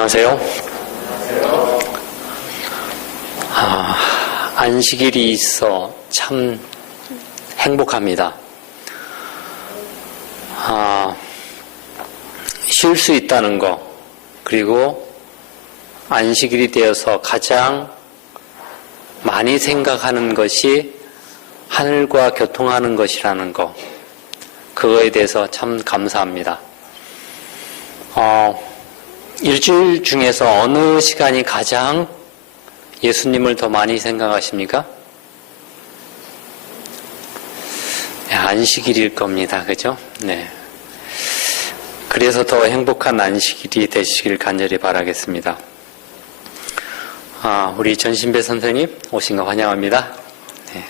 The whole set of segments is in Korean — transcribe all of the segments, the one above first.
안녕하세요. 안식일이 있어 참 행복합니다. 쉴 수 있다는 거, 그리고 안식일이 되어서 가장 많이 생각하는 것이 하늘과 교통하는 것이라는 거, 그거에 대해서 참 감사합니다. 일주일 중에서 어느 시간이 가장 예수님을 더 많이 생각하십니까? 안식일일 겁니다. 그죠? 네. 그래서 더 행복한 안식일이 되시길 간절히 바라겠습니다. 우리 전신배 선생님 오신 거 환영합니다. 네.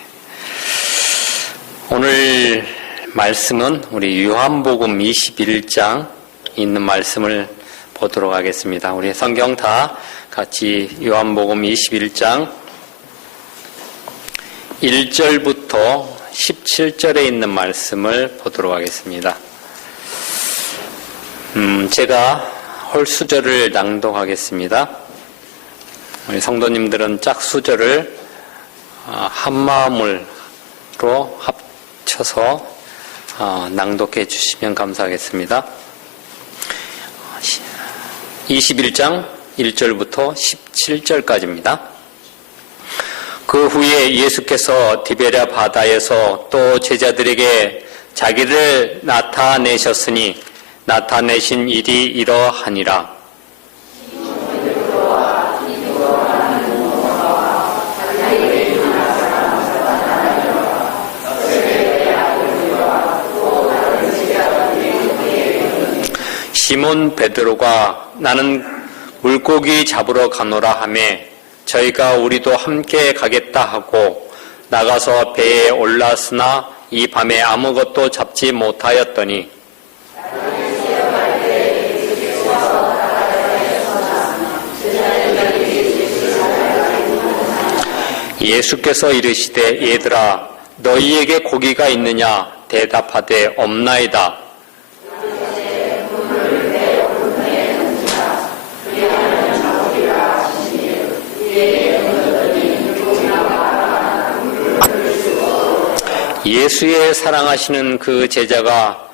오늘 말씀은 우리 요한복음 21장 있는 말씀을 보도록 하겠습니다. 우리 성경 다 같이 요한복음 21장 1절부터 17절에 있는 말씀을 보도록 하겠습니다. 제가 홀수절을 낭독하겠습니다. 우리 성도님들은 짝수절을 한마음으로 합쳐서 낭독해 주시면 감사하겠습니다. 21장 1절부터 17절까지입니다. 그 후에 예수께서 디베랴 바다에서 또 제자들에게 자기를 나타내셨으니 나타내신 일이 이러하니라. 시몬 베드로가 나는 물고기 잡으러 가노라 하매 저희가 우리도 함께 가겠다 하고 나가서 배에 올랐으나 이 밤에 아무것도 잡지 못하였더니 예수께서 이르시되 얘들아 너희에게 고기가 있느냐 대답하되 없나이다. 예수의 사랑하시는 그 제자가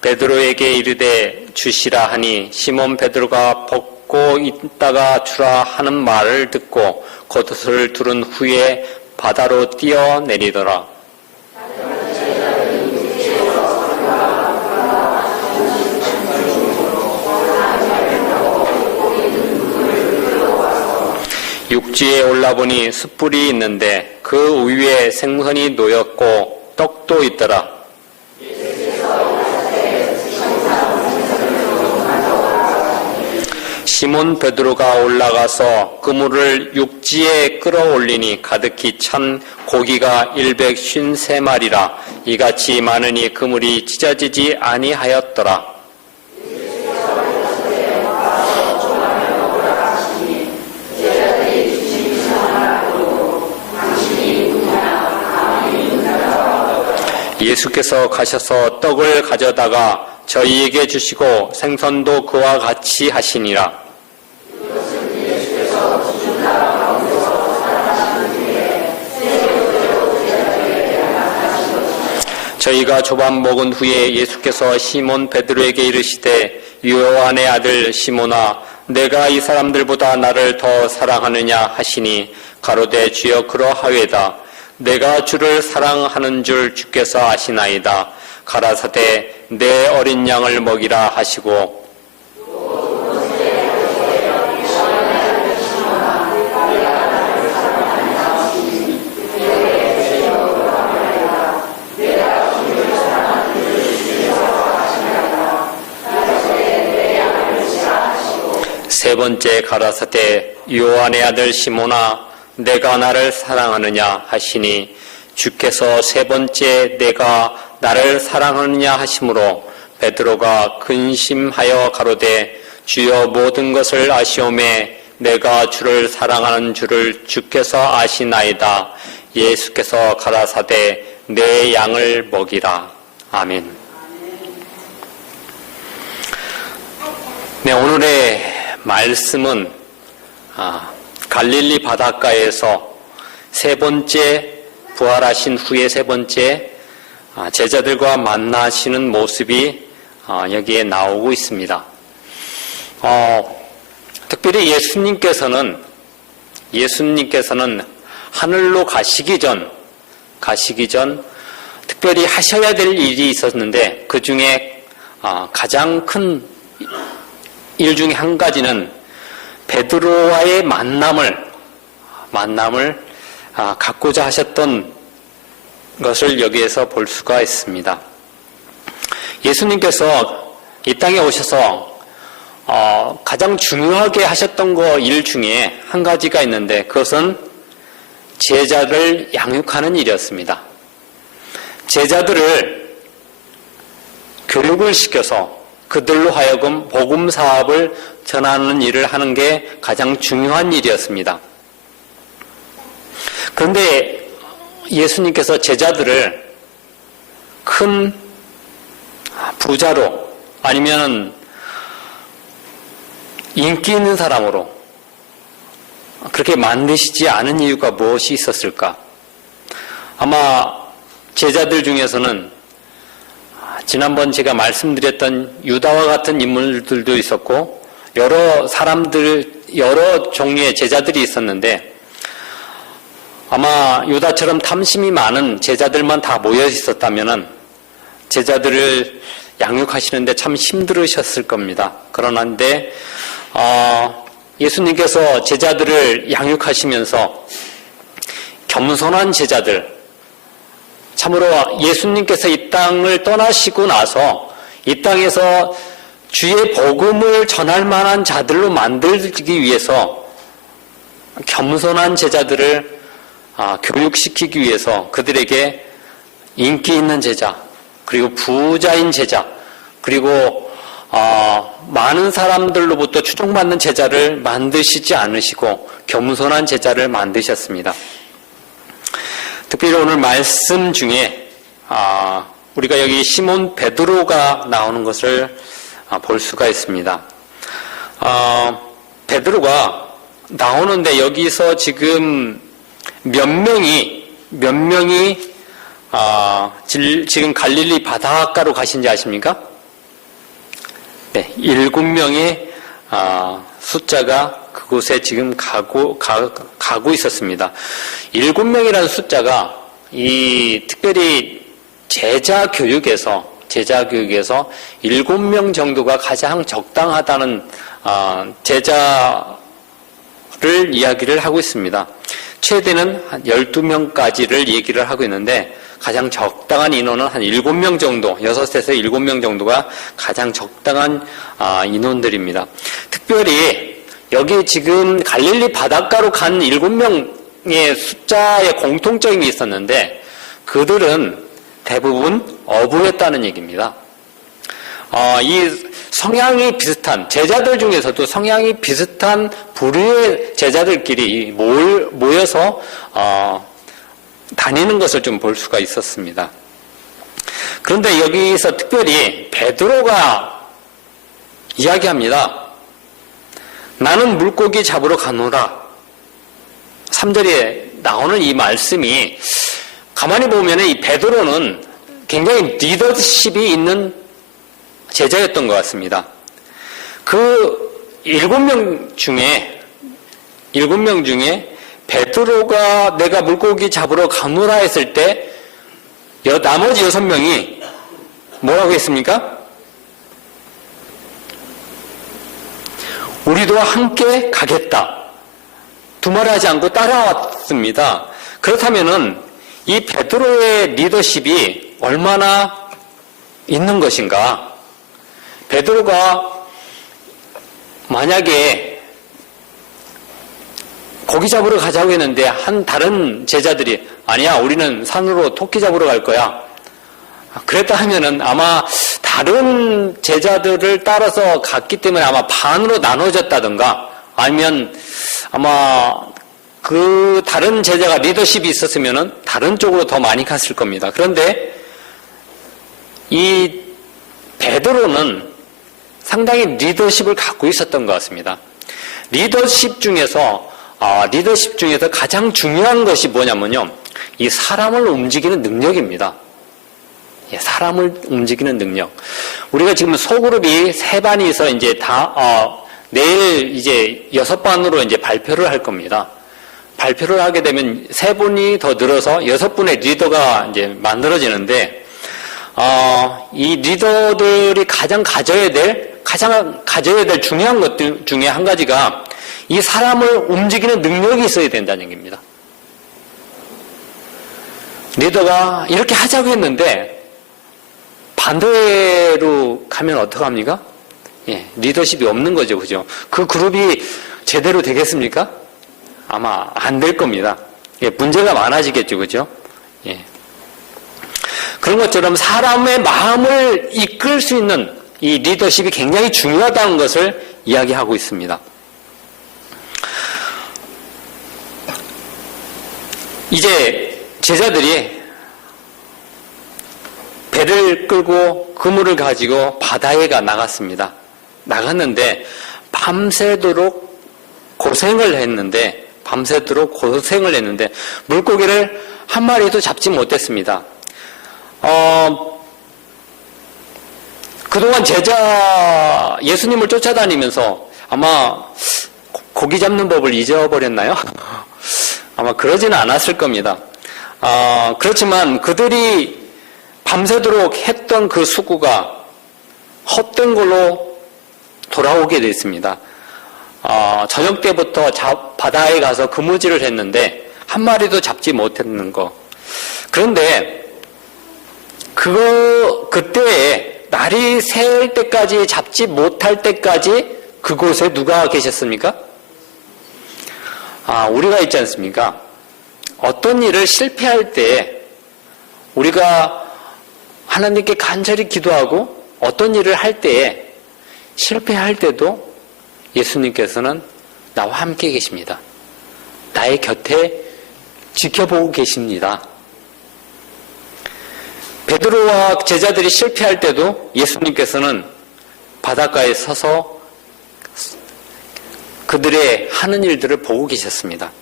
베드로에게 이르되 주시라 하니 시몬 베드로가 벗고 있다가 주라 하는 말을 듣고 겉옷을 두른 후에 바다로 뛰어내리더라. 육지에 올라보니 숯불이 있는데 그 위에 생선이 놓였고 떡도 있더라. 시몬 베드로가 올라가서 그물을 육지에 끌어올리니 가득히 찬 고기가 153마리라. 이같이 많으니 그물이 찢어지지 아니하였더라. 예수께서 가셔서 떡을 가져다가 저희에게 주시고 생선도 그와 같이 하시니라. 저희가 조반 먹은 후에 예수께서 시몬 베드로에게 이르시되 요한의 아들 시몬아 내가 이 사람들보다 나를 더 사랑하느냐 하시니 가로되 주여 그러하외다. 내가 주를 사랑하는 줄 주께서 아시나이다. 가라사대 내 어린 양을 먹이라 하시고 세 번째 가라사대 요한의 아들 시몬아 내가 나를 사랑하느냐 하시니 주께서 세 번째 내가 나를 사랑하느냐 하심으로 베드로가 근심하여 가로되 주여 모든 것을 아시오매 내가 주를 사랑하는 줄을 주께서 아시나이다. 예수께서 가라사대 내 양을 먹이라. 아멘. 네, 오늘의 말씀은 갈릴리 바닷가에서 세 번째 부활하신 후에 세 번째 제자들과 만나시는 모습이 여기에 나오고 있습니다. 특별히 예수님께서는 하늘로 가시기 전 특별히 하셔야 될 일이 있었는데 그 중에 가장 큰 일 중에 한 가지는 베드로와의 만남을 갖고자 하셨던 것을 여기에서 볼 수가 있습니다. 예수님께서 이 땅에 오셔서 가장 중요하게 하셨던 일 중에 한 가지가 있는데 그것은 제자를 양육하는 일이었습니다. 제자들을 교육을 시켜서 그들로 하여금 복음 사업을 전하는 일을 하는 게 가장 중요한 일이었습니다. 그런데 예수님께서 제자들을 큰 부자로 아니면 인기 있는 사람으로 그렇게 만드시지 않은 이유가 무엇이 있었을까? 아마 제자들 중에서는 지난번 제가 말씀드렸던 유다와 같은 인물들도 있었고 여러 종류의 제자들이 있었는데 아마 유다처럼 탐심이 많은 제자들만 다 모여 있었다면 제자들을 양육하시는데 참 힘들으셨을 겁니다. 그러는데 예수님께서 제자들을 양육하시면서 겸손한 제자들, 참으로 예수님께서 이 땅을 떠나시고 나서 이 땅에서 주의 복음을 전할 만한 자들로 만들기 위해서 겸손한 제자들을 교육시키기 위해서 그들에게 인기 있는 제자, 그리고 부자인 제자, 그리고 많은 사람들로부터 추종받는 제자를 만드시지 않으시고 겸손한 제자를 만드셨습니다. 특별히 오늘 말씀 중에 우리가 여기 시몬 베드로가 나오는 것을 볼 수가 있습니다. 베드로가 나오는데 여기서 지금 몇 명이 지금 갈릴리 바닷가로 가신지 아십니까? 네, 7명의 숫자가 그곳에 지금 가고 있었습니다. 7명이라는 숫자가 특별히 제자 교육에서 7명 정도가 가장 적당하다는 제자를 이야기를 하고 있습니다. 최대는 한 12명까지를 얘기를 하고 있는데 가장 적당한 인원은 한 7명 정도, 6에서 7명 정도가 가장 적당한 인원들입니다. 특별히 여기 지금 갈릴리 바닷가로 간 7명의 숫자의 공통점이 있었는데 그들은 대부분 어부였다는 얘기입니다. 이 성향이 비슷한 제자들 중에서도 성향이 비슷한 부류의 제자들끼리 모여서 다니는 것을 좀 볼 수가 있었습니다. 그런데 여기서 특별히 베드로가 이야기합니다. 나는 물고기 잡으러 가노라. 3절에 나오는 이 말씀이 가만히 보면 이 베드로는 굉장히 리더십이 있는 제자였던 것 같습니다. 그 7명 중에 베드로가 내가 물고기 잡으러 가노라 했을 때 나머지 6명이 뭐라고 했습니까? 우리도 함께 가겠다. 두말하지 않고 따라왔습니다. 그렇다면은 이 베드로의 리더십이 얼마나 있는 것인가? 베드로가 만약에 고기 잡으러 가자고 했는데 다른 제자들이 아니야, 우리는 산으로 토끼 잡으러 갈 거야. 그랬다 하면은 아마 다른 제자들을 따라서 갔기 때문에 아마 반으로 나눠졌다든가 아니면 아마 그 다른 제자가 리더십이 있었으면은 다른 쪽으로 더 많이 갔을 겁니다. 그런데 이 베드로는 상당히 리더십을 갖고 있었던 것 같습니다. 리더십 중에서 가장 중요한 것이 뭐냐면요. 이 사람을 움직이는 능력입니다. 예, 사람을 움직이는 능력. 우리가 지금 소그룹이 3반이서 이제 내일 이제 6반으로 이제 발표를 할 겁니다. 발표를 하게 되면 3분이 더 늘어서 6분의 리더가 이제 만들어지는데, 이 리더들이 가장 가져야 될 중요한 것들 중에 한 가지가 이 사람을 움직이는 능력이 있어야 된다는 얘기입니다. 리더가 이렇게 하자고 했는데 반대로 가면 어떡합니까? 예, 리더십이 없는 거죠, 그죠? 그 그룹이 제대로 되겠습니까? 아마 안 될 겁니다. 예, 문제가 많아지겠죠, 그죠? 예. 그런 것처럼 사람의 마음을 이끌 수 있는 이 리더십이 굉장히 중요하다는 것을 이야기하고 있습니다. 이제 제자들이 배를 끌고 그물을 가지고 바다에 나갔습니다. 나갔는데 밤새도록 고생을 했는데 물고기를 한 마리도 잡지 못했습니다. 그동안 예수님을 쫓아다니면서 아마 고기 잡는 법을 잊어버렸나요? 아마 그러지는 않았을 겁니다. 그렇지만 그들이 밤새도록 했던 그 수고가 헛된 걸로 돌아오게 됐습니다. 저녁 때부터 바다에 가서 그무질을 했는데 한 마리도 잡지 못했는 거. 그런데 그때에 날이 새을 때까지 잡지 못할 때까지 그곳에 누가 계셨습니까? 우리가 있지 않습니까? 어떤 일을 실패할 때 우리가 하나님께 간절히 기도하고 어떤 일을 할 때에 실패할 때도 예수님께서는 나와 함께 계십니다. 나의 곁에 지켜보고 계십니다. 베드로와 제자들이 실패할 때도 예수님께서는 바닷가에 서서 그들의 하는 일들을 보고 계셨습니다.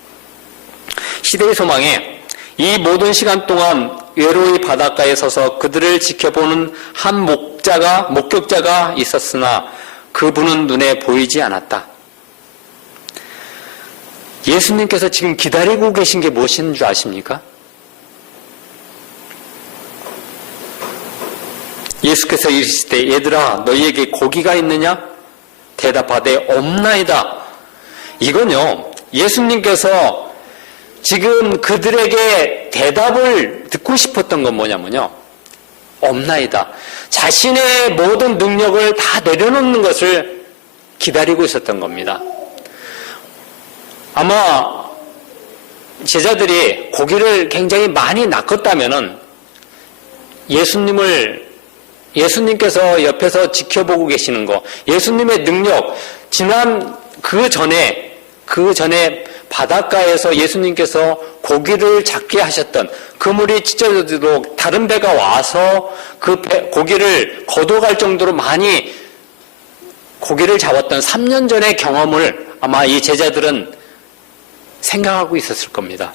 시대의 소망에 이 모든 시간 동안 외로이 바닷가에 서서 그들을 지켜보는 한 목격자가 있었으나 그분은 눈에 보이지 않았다. 예수님께서 지금 기다리고 계신 게 무엇인 줄 아십니까? 예수께서 이르시되 얘들아 너희에게 고기가 있느냐? 대답하되 없나이다. 이건요 예수님께서 지금 그들에게 대답을 듣고 싶었던 건 뭐냐면요 없나이다. 자신의 모든 능력을 다 내려놓는 것을 기다리고 있었던 겁니다. 아마 제자들이 고기를 굉장히 많이 낚았다면은 예수님께서 옆에서 지켜보고 계시는 거, 예수님의 능력, 그 전에 바닷가에서 예수님께서 고기를 잡게 하셨던 그물이 찢어지도록 다른 배가 와서 그 고기를 걷어갈 정도로 많이 고기를 잡았던 3년 전의 경험을 아마 이 제자들은 생각하고 있었을 겁니다.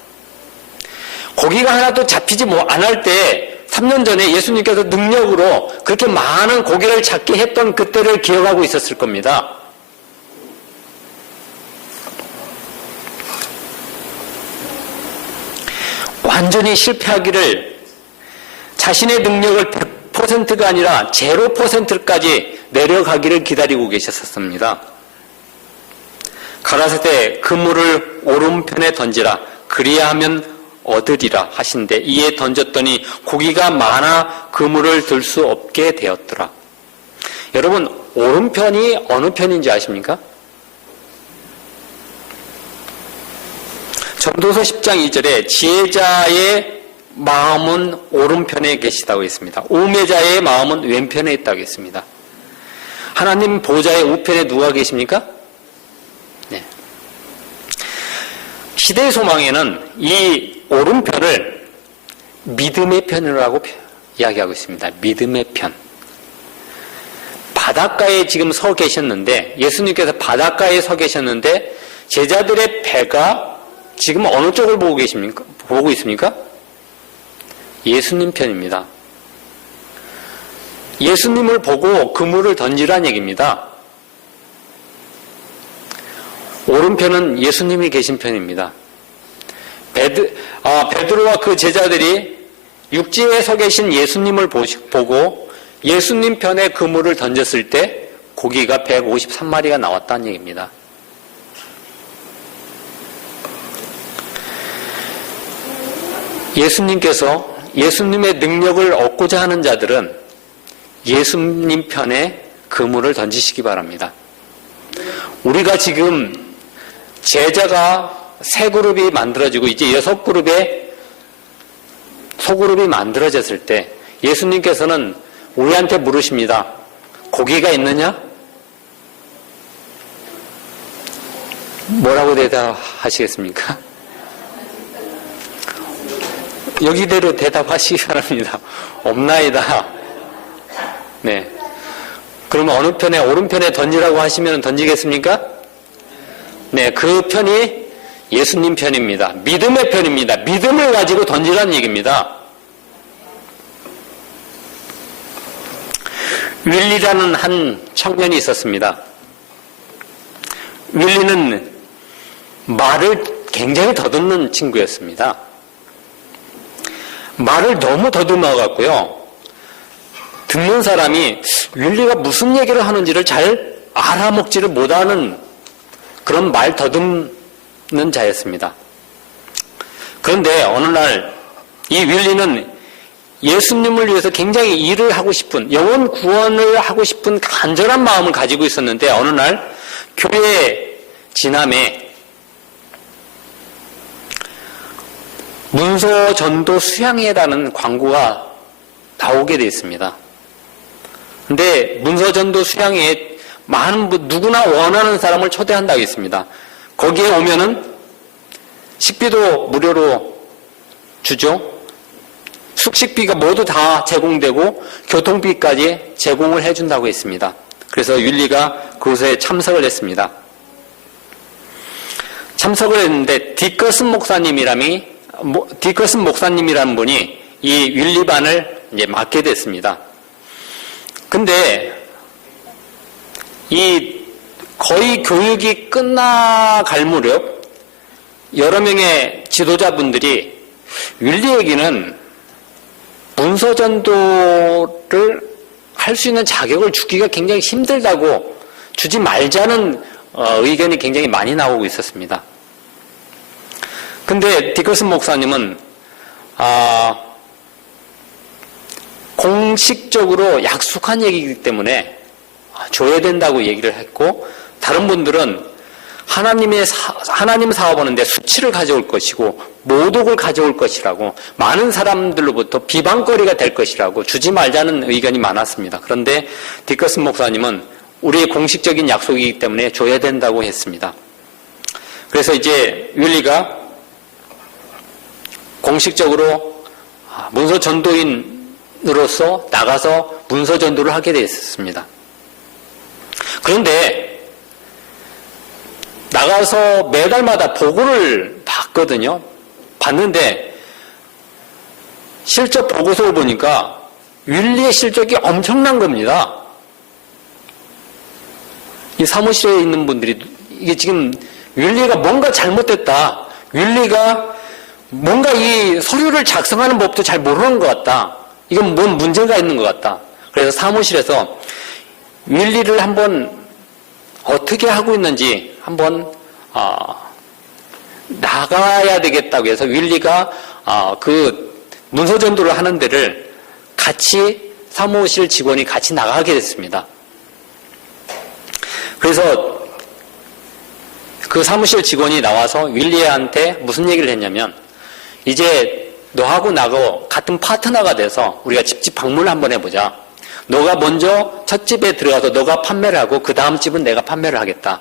고기가 하나도 잡히지 않을 때 3년 전에 예수님께서 능력으로 그렇게 많은 고기를 잡게 했던 그때를 기억하고 있었을 겁니다. 완전히 실패하기를 자신의 능력을 100%가 아니라 0%까지 내려가기를 기다리고 계셨습니다. 가라사대 그물을 오른편에 던지라 그리하면 얻으리라 하신데 이에 던졌더니 고기가 많아 그물을 들 수 없게 되었더라. 여러분 오른편이 어느 편인지 아십니까? 전도서 10장 2절에 지혜자의 마음은 오른편에 계시다고 했습니다. 우매자의 마음은 왼편에 있다고 했습니다. 하나님 보좌의 우편에 누가 계십니까? 네. 시대의 소망에는 이 오른편을 믿음의 편이라고 이야기하고 있습니다. 믿음의 편. 바닷가에 지금 서 계셨는데, 예수님께서 바닷가에 서 계셨는데, 제자들의 배가 지금 어느 쪽을 보고 계십니까? 보고 있습니까? 예수님 편입니다. 예수님을 보고 그물을 던지라는 얘기입니다. 오른편은 예수님이 계신 편입니다. 베드로와 그 제자들이 육지에 서 계신 예수님을 보고 예수님 편에 그물을 던졌을 때 고기가 153마리가 나왔다는 얘기입니다. 예수님께서 예수님의 능력을 얻고자 하는 자들은 예수님 편에 그물을 던지시기 바랍니다. 우리가 지금 제자가 세 그룹이 만들어지고 이제 6그룹의 소그룹이 만들어졌을 때 예수님께서는 우리한테 물으십니다. 고기가 있느냐? 뭐라고 대답하시겠습니까? 여기대로 대답하시기 바랍니다. 없나이다. 네. 그러면 어느 편에, 오른편에 던지라고 하시면 던지겠습니까? 네, 그 편이 예수님 편입니다. 믿음의 편입니다. 믿음을 가지고 던지라는 얘기입니다. 윌리라는 한 청년이 있었습니다. 윌리는 말을 굉장히 더듬는 친구였습니다. 말을 너무 더듬어 갖고요. 듣는 사람이 윌리가 무슨 얘기를 하는지를 잘 알아먹지를 못하는 그런 말 더듬는 자였습니다. 그런데 어느 날 이 윌리는 예수님을 위해서 굉장히 일을 하고 싶은, 영혼 구원을 하고 싶은 간절한 마음을 가지고 있었는데 어느 날 교회 진암에 문서 전도 수양회라는 광고가 나오게 되어 있습니다. 근데 문서 전도 수양회에 많은 누구나 원하는 사람을 초대한다고 했습니다. 거기에 오면은 식비도 무료로 주죠. 숙식비가 모두 다 제공되고 교통비까지 제공을 해준다고 했습니다. 그래서 윌리가 그곳에 참석을 했습니다. 참석을 했는데 디커슨 목사님이라는 분이 이 윌리반을 이제 맡게 됐습니다. 근데 이 거의 교육이 끝나갈 무렵 여러 명의 지도자분들이 윌리에게는 문서 전도를 할 수 있는 자격을 주기가 굉장히 힘들다고 주지 말자는 의견이 굉장히 많이 나오고 있었습니다. 근데 디커슨 목사님은 공식적으로 약속한 얘기이기 때문에 줘야 된다고 얘기를 했고, 다른 분들은 하나님 사업하는데 수치를 가져올 것이고 모독을 가져올 것이라고, 많은 사람들로부터 비방거리가 될 것이라고 주지 말자는 의견이 많았습니다. 그런데 디커슨 목사님은 우리의 공식적인 약속이기 때문에 줘야 된다고 했습니다. 그래서 이제 윌리가 공식적으로 문서 전도인으로서 나가서 문서 전도를 하게 되었습니다. 그런데 나가서 매달마다 보고를 받거든요. 받는데 실적 보고서를 보니까 윌리의 실적이 엄청난 겁니다. 이 사무실에 있는 분들이 이게 지금 윌리가 뭔가 잘못됐다, 윌리가 뭔가 이 서류를 작성하는 법도 잘 모르는 것 같다, 이건 뭔 문제가 있는 것 같다. 그래서 사무실에서 윌리를 한번 어떻게 하고 있는지 한번 나가야 되겠다고 해서 윌리가 그 문서 전도를 하는 데를 같이 사무실 직원이 같이 나가게 됐습니다. 그래서 그 사무실 직원이 나와서 윌리한테 무슨 얘기를 했냐면, 이제 너하고 나하고 같은 파트너가 돼서 우리가 집집 방문을 한번 해보자. 너가 먼저 첫 집에 들어가서 너가 판매를 하고 그 다음 집은 내가 판매를 하겠다.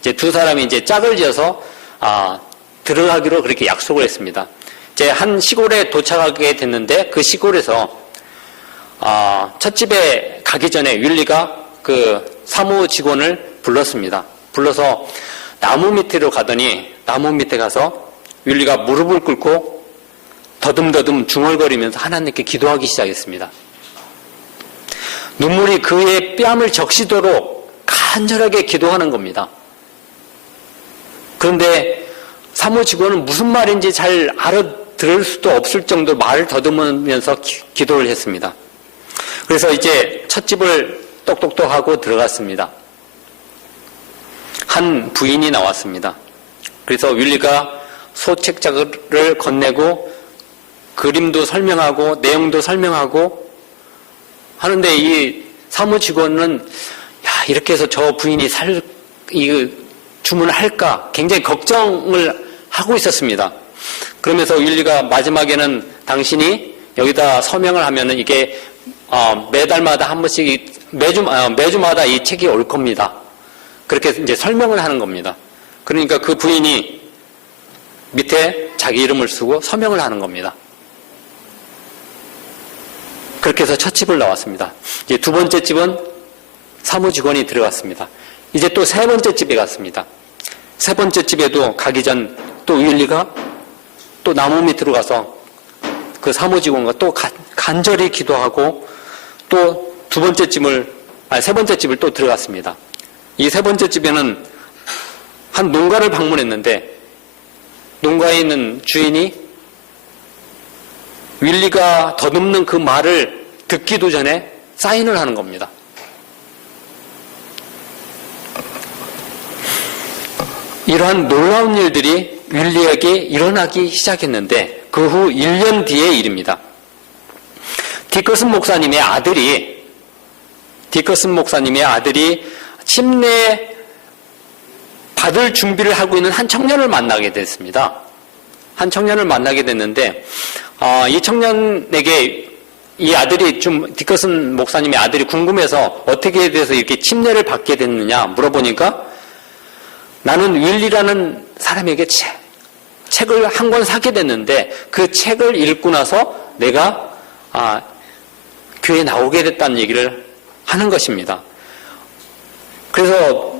이제 두 사람이 이제 짝을 지어서 들어가기로 그렇게 약속을 했습니다. 이제 한 시골에 도착하게 됐는데 그 시골에서 첫 집에 가기 전에 윌리가 그 사무 직원을 불렀습니다. 불러서 나무 밑으로 가더니 나무 밑에 가서 윌리가 무릎을 꿇고 더듬더듬 중얼거리면서 하나님께 기도하기 시작했습니다. 눈물이 그의 뺨을 적시도록 간절하게 기도하는 겁니다. 그런데 사무 직원은 무슨 말인지 잘 알아들을 수도 없을 정도로 말을 더듬으면서 기도를 했습니다. 그래서 이제 첫 집을 똑똑똑 하고 들어갔습니다. 한 부인이 나왔습니다. 그래서 윌리가 소책자를 건네고 그림도 설명하고 내용도 설명하고 하는데 이 사무직원은 이렇게 해서 저 부인이 주문을 할까 굉장히 걱정을 하고 있었습니다. 그러면서 윌리가 마지막에는 당신이 여기다 서명을 하면은 이게 매달마다 한 번씩 매주마다 이 책이 올 겁니다. 그렇게 이제 설명을 하는 겁니다. 그러니까 그 부인이 밑에 자기 이름을 쓰고 서명을 하는 겁니다. 그렇게 해서 첫 집을 나왔습니다. 이제 두 번째 집은 사무직원이 들어갔습니다. 이제 또 세 번째 집에 갔습니다. 세 번째 집에도 가기 전 또 윌리가 또 나무 밑으로 가서 그 사무직원과 또 간절히 기도하고 또 세 번째 집을 또 들어갔습니다. 이 세 번째 집에는 한 농가를 방문했는데 농가에 있는 주인이 윌리가 더듬는 그 말을 듣기도 전에 사인을 하는 겁니다. 이러한 놀라운 일들이 윌리에게 일어나기 시작했는데 그 후 1년 뒤의 일입니다. 디커슨 목사님의 아들이 침례 받을 준비를 하고 있는 한 청년을 만나게 됐습니다. 한 청년을 만나게 됐는데 이 청년에게 이 아들이 디커슨 목사님의 아들이 궁금해서 어떻게 돼서 이렇게 침례를 받게 됐느냐 물어보니까 나는 윌리라는 사람에게 책을 한 권 사게 됐는데 그 책을 읽고 나서 내가 교회에 나오게 됐다는 얘기를 하는 것입니다. 그래서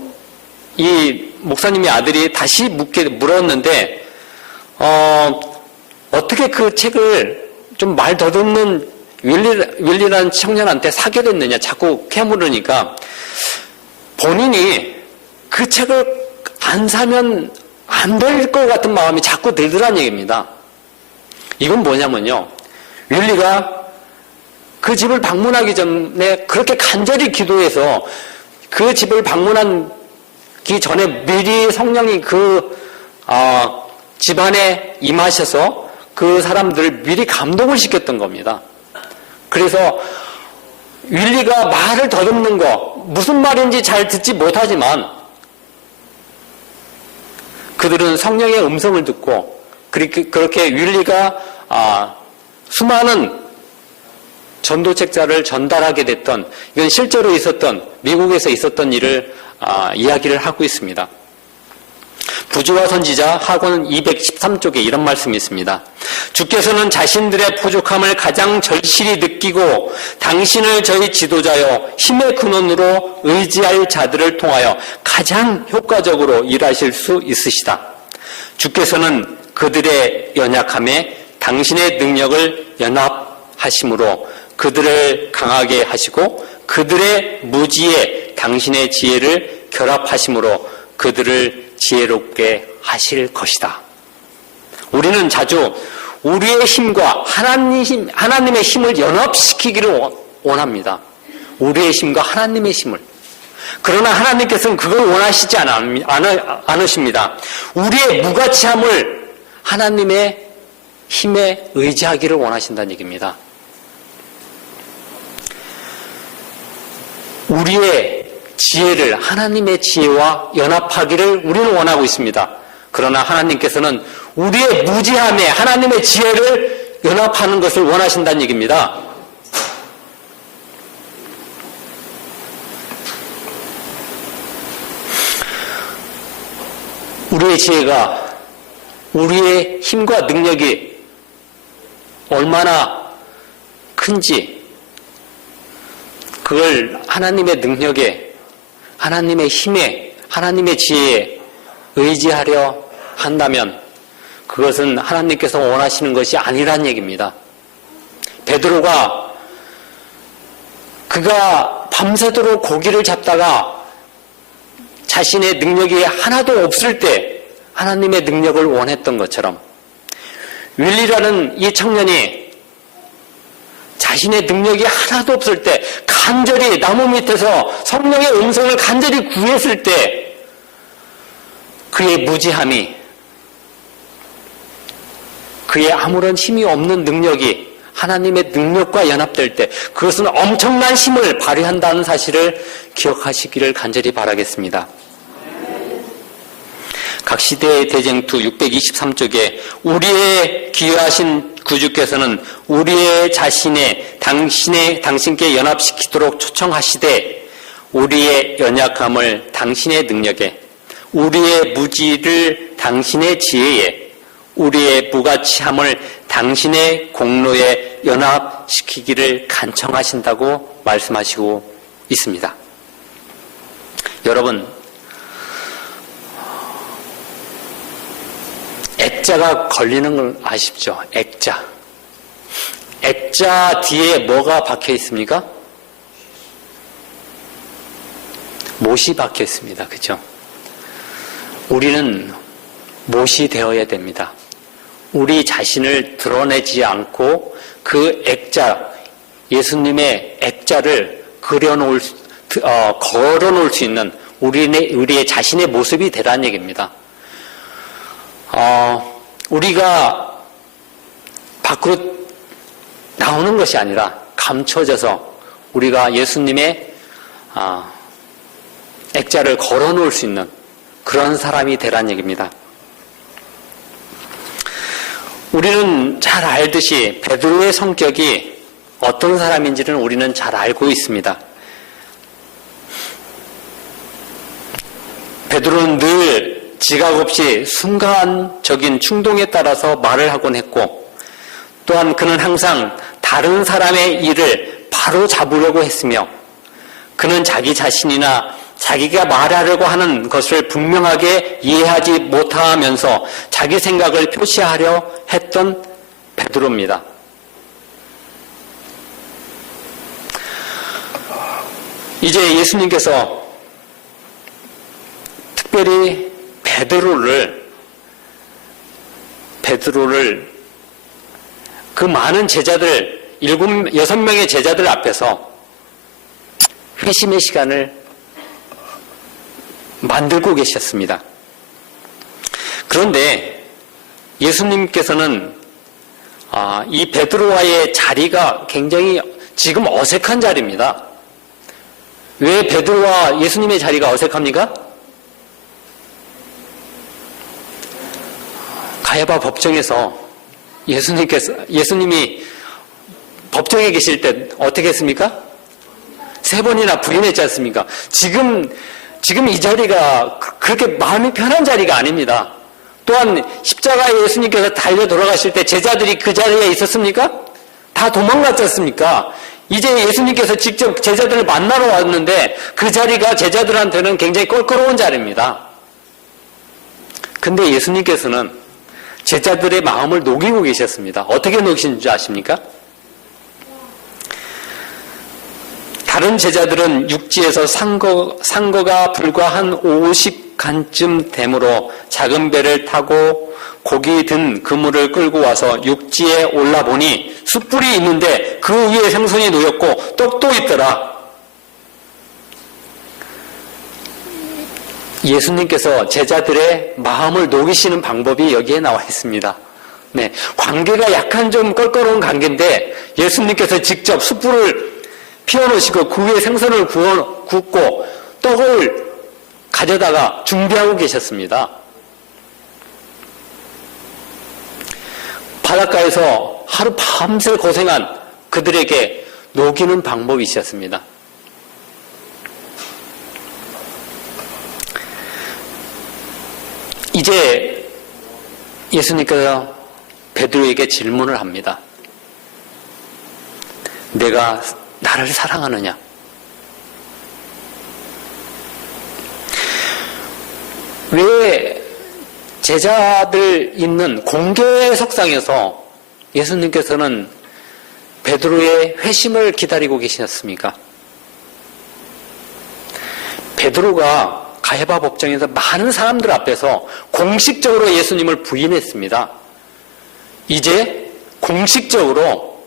이 목사님의 아들이 다시 물었는데 어떻게 그 책을 좀 말 더듬는 윌리라는 청년한테 사게 됐느냐 자꾸 캐물으니까 본인이 그 책을 안 사면 안 될 것 같은 마음이 자꾸 들더란 얘기입니다. 이건 뭐냐면요. 윌리가 그 집을 방문하기 전에 그렇게 간절히 기도해서 그 집을 방문하기 전에 미리 성령이 그 집안에 임하셔서 그 사람들을 미리 감동을 시켰던 겁니다. 그래서 윌리가 말을 더듬는 거 무슨 말인지 잘 듣지 못하지만 그들은 성령의 음성을 듣고 그렇게 윌리가 수많은 전도책자를 전달하게 됐던 이건 실제로 있었던 미국에서 있었던 일을 이야기를 하고 있습니다. 부지와 선지자 하권 213쪽에 이런 말씀이 있습니다. 주께서는 자신들의 부족함을 가장 절실히 느끼고 당신을 저희 지도자여 힘의 근원으로 의지할 자들을 통하여 가장 효과적으로 일하실 수 있으시다. 주께서는 그들의 연약함에 당신의 능력을 연합하심으로 그들을 강하게 하시고 그들의 무지에 당신의 지혜를 결합하심으로 그들을 지혜롭게 하실 것이다. 우리는 자주 우리의 힘과 하나님의 힘을 연합시키기를 원합니다. 우리의 힘과 하나님의 힘을. 그러나 하나님께서는 그걸 원하시지 않으십니다. 우리의 무가치함을 하나님의 힘에 의지하기를 원하신다는 얘기입니다. 우리의 지혜를 하나님의 지혜와 연합하기를 우리는 원하고 있습니다. 그러나 하나님께서는 우리의 무지함에 하나님의 지혜를 연합하는 것을 원하신다는 얘기입니다. 우리의 지혜가 우리의 힘과 능력이 얼마나 큰지 그걸 하나님의 능력에, 하나님의 힘에, 하나님의 지혜에 의지하려 한다면 그것은 하나님께서 원하시는 것이 아니란 얘기입니다. 베드로가 그가 밤새도록 고기를 잡다가 자신의 능력이 하나도 없을 때 하나님의 능력을 원했던 것처럼 윌리라는 이 청년이 자신의 능력이 하나도 없을 때 간절히 나무 밑에서 성령의 음성을 간절히 구했을 때 그의 무지함이, 그의 아무런 힘이 없는 능력이 하나님의 능력과 연합될 때 그것은 엄청난 힘을 발휘한다는 사실을 기억하시기를 간절히 바라겠습니다. 각 시대의 대쟁투 623쪽에 우리의 귀하신 구주께서는 우리의 자신의 당신께 연합시키도록 초청하시되 우리의 연약함을 당신의 능력에, 우리의 무지를 당신의 지혜에, 우리의 무가치함을 당신의 공로에 연합시키기를 간청하신다고 말씀하시고 있습니다. 여러분, 액자가 걸리는 걸 아십시오? 액자. 액자 뒤에 뭐가 박혀 있습니까? 못이 박혀 있습니다. 그죠? 우리는 못이 되어야 됩니다. 우리 자신을 드러내지 않고 그 액자, 예수님의 액자를 걸어놓을 수 있는 우리의 자신의 모습이 되라는 얘기입니다. 우리가 밖으로 나오는 것이 아니라 감춰져서 우리가 예수님의 액자를 걸어놓을 수 있는 그런 사람이 되라는 얘기입니다. 우리는 잘 알듯이 베드로의 성격이 어떤 사람인지는 우리는 잘 알고 있습니다. 베드로는 늘 지각 없이 순간적인 충동에 따라서 말을 하곤 했고, 또한 그는 항상 다른 사람의 일을 바로 잡으려고 했으며, 그는 자기 자신이나 자기가 말하려고 하는 것을 분명하게 이해하지 못하면서 자기 생각을 표시하려 했던 베드로입니다. 이제 예수님께서 특별히 베드로를 그 많은 제자들, 6명의 제자들 앞에서 회심의 시간을 만들고 계셨습니다. 그런데 예수님께서는 이 베드로와의 자리가 굉장히 지금 어색한 자리입니다. 왜 베드로와 예수님의 자리가 어색합니까? 가야바 법정에서 예수님이 법정에 계실 때 어떻게 했습니까? 3번이나 부인했지 않습니까? 지금 이 자리가 그렇게 마음이 편한 자리가 아닙니다. 또한 십자가에 예수님께서 달려 돌아가실 때 제자들이 그 자리에 있었습니까? 다 도망갔지 않습니까? 이제 예수님께서 직접 제자들을 만나러 왔는데 그 자리가 제자들한테는 굉장히 껄끄러운 자리입니다. 근데 예수님께서는 제자들의 마음을 녹이고 계셨습니다. 어떻게 녹이신 줄 아십니까? 다른 제자들은 육지에서 산 거가 불과 한 50간쯤 되므로 작은 배를 타고 고기 든 그물을 끌고 와서 육지에 올라보니 숯불이 있는데 그 위에 생선이 놓였고 떡도 있더라. 예수님께서 제자들의 마음을 녹이시는 방법이 여기에 나와 있습니다. 네, 관계가 약간 좀 껄끄러운 관계인데 예수님께서 직접 숯불을 피워놓으시고 그 위에 생선을 굽고 떡을 가져다가 준비하고 계셨습니다. 바닷가에서 하루 밤새 고생한 그들에게 녹이는 방법이 있었습니다. 이제 예수님께서 베드로에게 질문을 합니다. 내가 나를 사랑하느냐? 왜 제자들 있는 공개 석상에서 예수님께서는 베드로의 회심을 기다리고 계셨습니까? 베드로가 가야바 법정에서 많은 사람들 앞에서 공식적으로 예수님을 부인했습니다. 이제 공식적으로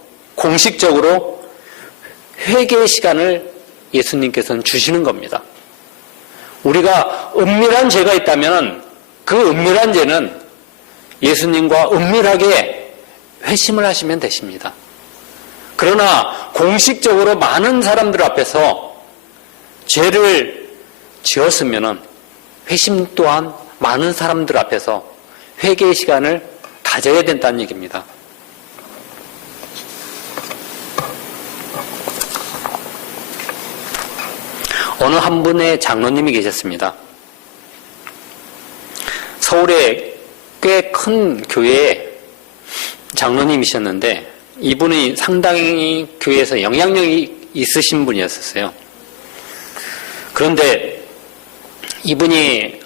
회개의 시간을 예수님께서는 주시는 겁니다. 우리가 은밀한 죄가 있다면 그 은밀한 죄는 예수님과 은밀하게 회심을 하시면 되십니다. 그러나 공식적으로 많은 사람들 앞에서 죄를 지었으면 회심 또한 많은 사람들 앞에서 회개의 시간을 가져야 된다는 얘기입니다. 어느 한 분의 장로님이 계셨습니다. 서울에 꽤 큰 교회에 장로님이셨는데 이분이 상당히 교회에서 영향력이 있으신 분이었어요. 그런데 이분이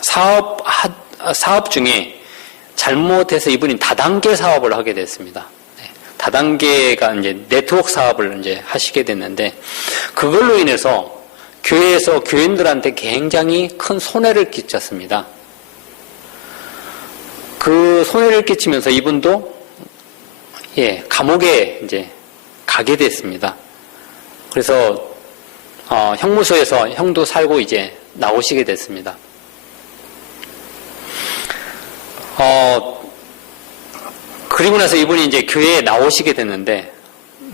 사업 중에 잘못해서 이분이 다단계 사업을 하게 됐습니다. 다단계가 이제 네트워크 사업을 이제 하시게 됐는데 그걸로 인해서 교회에서 교인들한테 굉장히 큰 손해를 끼쳤습니다. 그 손해를 끼치면서 이분도 감옥에 이제 가게 됐습니다. 그래서 형무소에서 형도 살고 이제 나오시게 됐습니다. 그리고 나서 이분이 이제 교회에 나오시게 됐는데,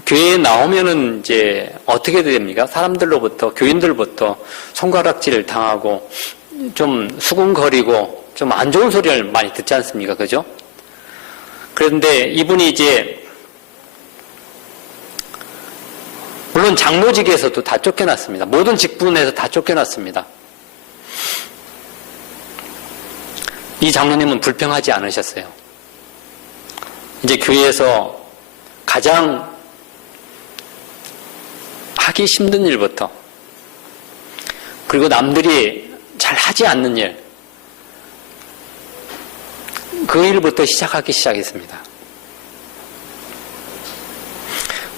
교회에 나오면은 이제 어떻게 됩니까? 사람들로부터, 교인들부터 손가락질을 당하고, 좀 수군거리고, 좀 안 좋은 소리를 많이 듣지 않습니까? 그죠? 그런데 이분이 이제, 물론 장로직에서도 다 쫓겨났습니다. 모든 직분에서 다 쫓겨났습니다. 이 장로님은 불평하지 않으셨어요. 이제 교회에서 가장 하기 힘든 일부터, 그리고 남들이 잘 하지 않는 일, 그 일부터 시작하기 시작했습니다.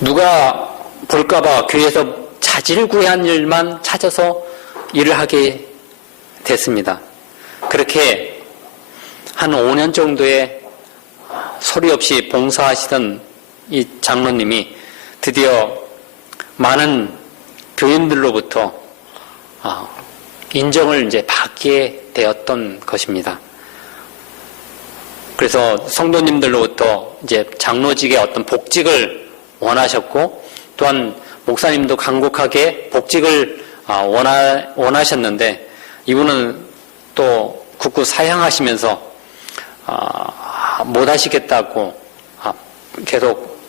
누가 볼까봐 교회에서 자질구레한 일만 찾아서 일을 하게 됐습니다. 그렇게 한 5년 정도의 소리 없이 봉사하시던 이 장로님이 드디어 많은 교인들로부터 인정을 이제 받게 되었던 것입니다. 그래서 성도님들로부터 이제 장로직의 어떤 복직을 원하셨고, 또한 목사님도 간곡하게 복직을 원하셨는데, 이분은 또 굳고 사양하시면서 못 하시겠다고 계속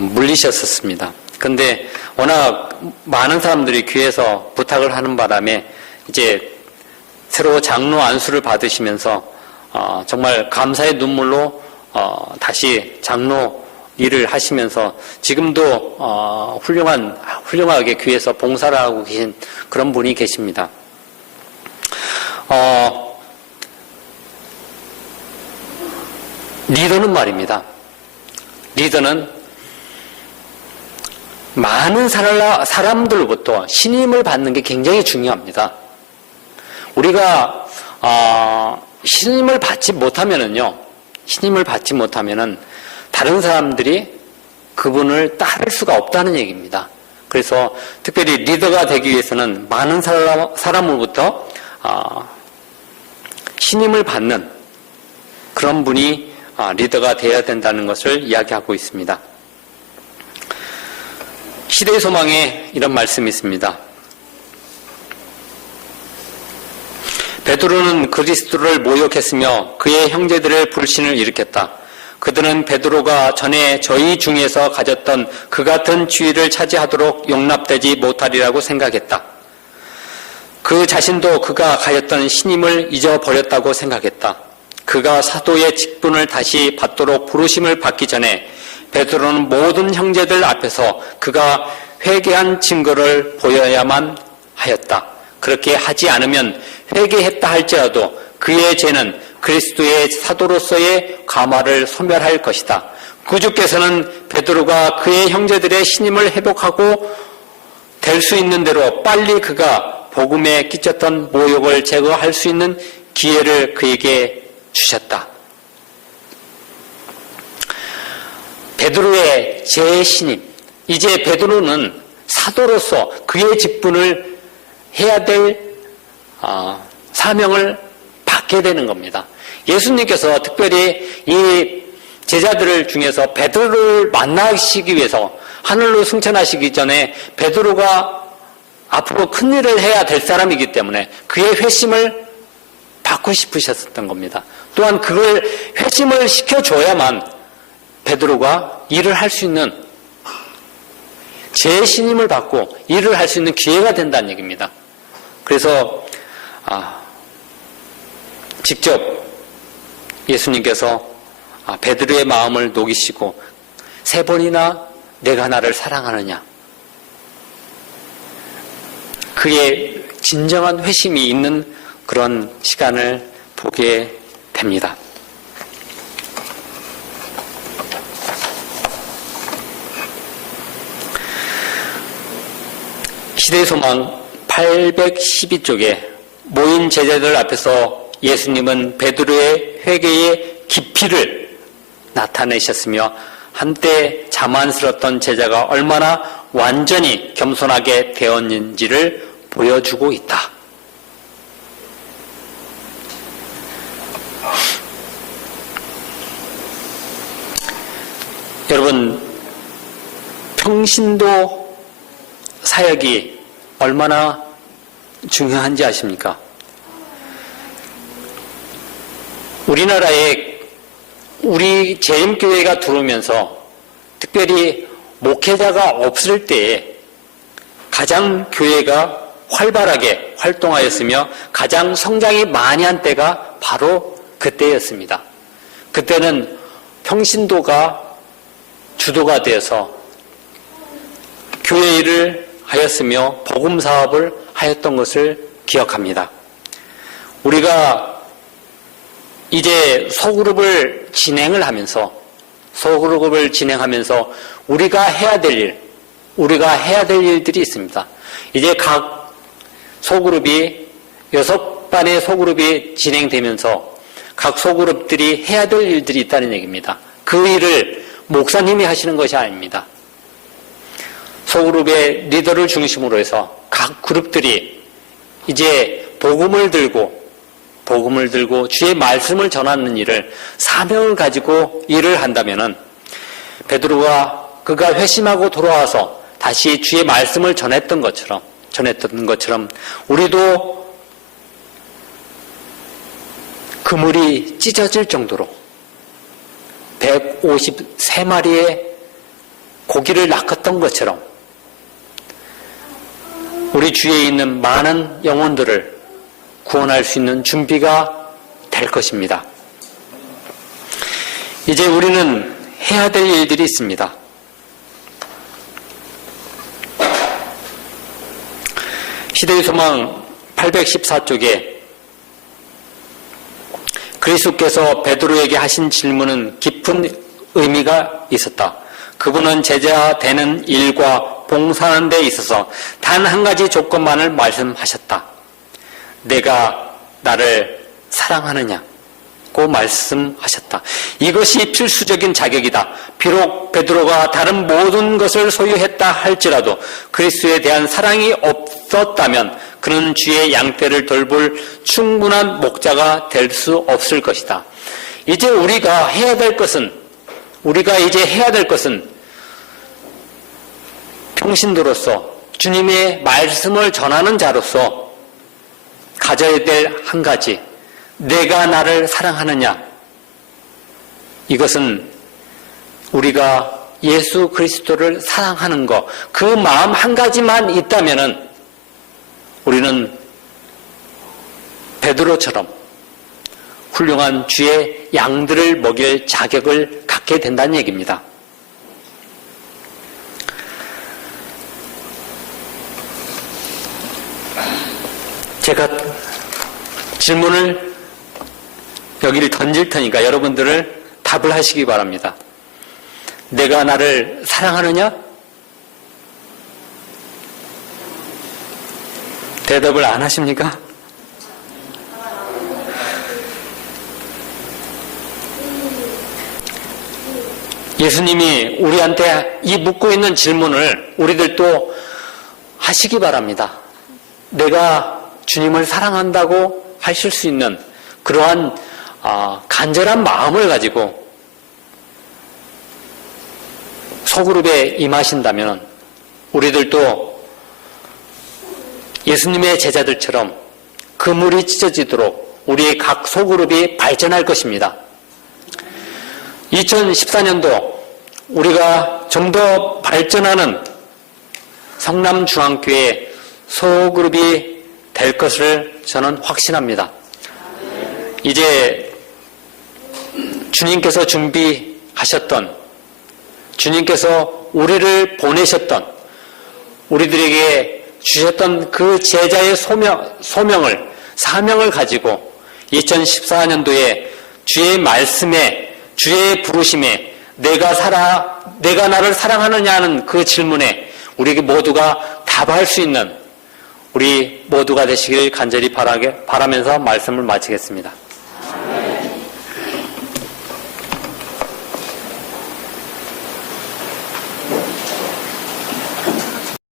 물리셨었습니다. 근데 워낙 많은 사람들이 교회에서 부탁을 하는 바람에 이제 새로 장로 안수를 받으시면서 정말 감사의 눈물로 다시 장로 일을 하시면서 지금도 훌륭하게 교회에서 봉사를 하고 계신 그런 분이 계십니다. 리더는 말입니다. 리더는 많은 사람들로부터 신임을 받는 게 굉장히 중요합니다. 우리가 신임을 받지 못하면은 다른 사람들이 그분을 따를 수가 없다는 얘기입니다. 그래서 특별히 리더가 되기 위해서는 많은 사람으로부터 신임을 받는 그런 분이 리더가 되어야 된다는 것을 이야기하고 있습니다. 시대의 소망에 이런 말씀이 있습니다. 베드로는 그리스도를 모욕했으며 그의 형제들의 불신을 일으켰다. 그들은 베드로가 전에 저희 중에서 가졌던 그 같은 지위를 차지하도록 용납되지 못하리라고 생각했다. 그 자신도 그가 가졌던 신임을 잊어버렸다고 생각했다. 그가 사도의 직분을 다시 받도록 부르심을 받기 전에 베드로는 모든 형제들 앞에서 그가 회개한 증거를 보여야만 하였다. 그렇게 하지 않으면 회개했다 할지라도 그의 죄는 그리스도의 사도로서의 감화를 소멸할 것이다. 구주께서는 베드로가 그의 형제들의 신임을 회복하고 될 수 있는 대로 빨리 그가 복음에 끼쳤던 모욕을 제거할 수 있는 기회를 그에게 주셨다. 베드로의 재신임. 이제 베드로는 사도로서 그의 직분을 해야 될 사명을 받게 되는 겁니다. 예수님께서 특별히 이 제자들 중에서 베드로를 만나시기 위해서 하늘로 승천하시기 전에 베드로가 앞으로 큰 일을 해야 될 사람이기 때문에 그의 회심을 받고 싶으셨던 겁니다. 또한 그걸 회심을 시켜줘야만 베드로가 일을 할 수 있는 재신임을 받고 일을 할 수 있는 기회가 된다는 얘기입니다. 그래서 직접 예수님께서 베드로의 마음을 녹이시고 3번이나 내가 나를 사랑하느냐, 그의 진정한 회심이 있는 그런 시간을 보게 됩니다. 시대소망 812쪽에 모인 제자들 앞에서 예수님은 베드로의 회개의 깊이를 나타내셨으며 한때 자만스러웠던 제자가 얼마나 완전히 겸손하게 되었는지를 보여주고 있다. 여러분, 평신도 사역이 얼마나 중요한지 아십니까? 우리나라에 우리 재림교회가 들어오면서 특별히 목회자가 없을 때에 가장 교회가 활발하게 활동하였으며 가장 성장이 많이 한 때가 바로 그때였습니다. 그때는 평신도가 주도가 되어서 교회 일을 하였으며 복음 사업을 하였던 것을 기억합니다. 우리가 이제 소그룹을 진행하면서 우리가 해야 될 일들이 있습니다. 이제 각 소그룹이 6반의 소그룹이 진행되면서 각 소그룹들이 해야 될 일들이 있다는 얘기입니다. 그 일을 목사님이 하시는 것이 아닙니다. 소그룹의 리더를 중심으로 해서 각 그룹들이 이제 복음을 들고 주의 말씀을 전하는 일을 사명을 가지고 일을 한다면은 베드로가 그가 회심하고 돌아와서 다시 주의 말씀을 전했던 것처럼 우리도 그물이 찢어질 정도로 153마리의 고기를 낚았던 것처럼 우리 주위에 있는 많은 영혼들을 구원할 수 있는 준비가 될 것입니다. 이제 우리는 해야 될 일들이 있습니다. 시대의 소망 814쪽에 그리스도께서 베드로에게 하신 질문은 깊은 의미가 있었다. 그분은 제자 되는 일과 봉사하는 데 있어서 단 한 가지 조건만을 말씀하셨다. 내가 나를 사랑하느냐고 말씀하셨다. 이것이 필수적인 자격이다. 비록 베드로가 다른 모든 것을 소유했다 할지라도 그리스도에 대한 사랑이 없었다면 그는 주의 양떼를 돌볼 충분한 목자가 될 수 없을 것이다. 이제 우리가 해야 될 것은 평신도로서 주님의 말씀을 전하는 자로서 가져야 될 한 가지, 내가 나를 사랑하느냐. 이것은 우리가 예수 그리스도를 사랑하는 것, 그 마음 한 가지만 있다면은 우리는 베드로처럼 훌륭한 주의 양들을 먹일 자격을 갖게 된다는 얘기입니다. 제가 질문을 여기를 던질 테니까 여러분들을 답을 하시기 바랍니다. 내가 나를 사랑하느냐? 대답을 안 하십니까? 예수님이 우리한테 이 묻고 있는 질문을 우리들도 하시기 바랍니다. 내가 주님을 사랑한다고 하실 수 있는 그러한 간절한 마음을 가지고 소그룹에 임하신다면 우리들도 예수님의 제자들처럼 그물이 찢어지도록 우리의 각 소그룹이 발전할 것입니다. 2014년도 우리가 좀 더 발전하는 성남중앙교회 소그룹이 될 것을 저는 확신합니다. 이제 주님께서 준비하셨던, 주님께서 우리를 보내셨던, 우리들에게 주셨던 그 제자의 소명을, 사명을 가지고 2014년도에 주의 말씀에, 주의 부르심에 내가 나를 사랑하느냐는 그 질문에 우리 모두가 답할 수 있는 우리 모두가 되시길 간절히 바라면서 말씀을 마치겠습니다.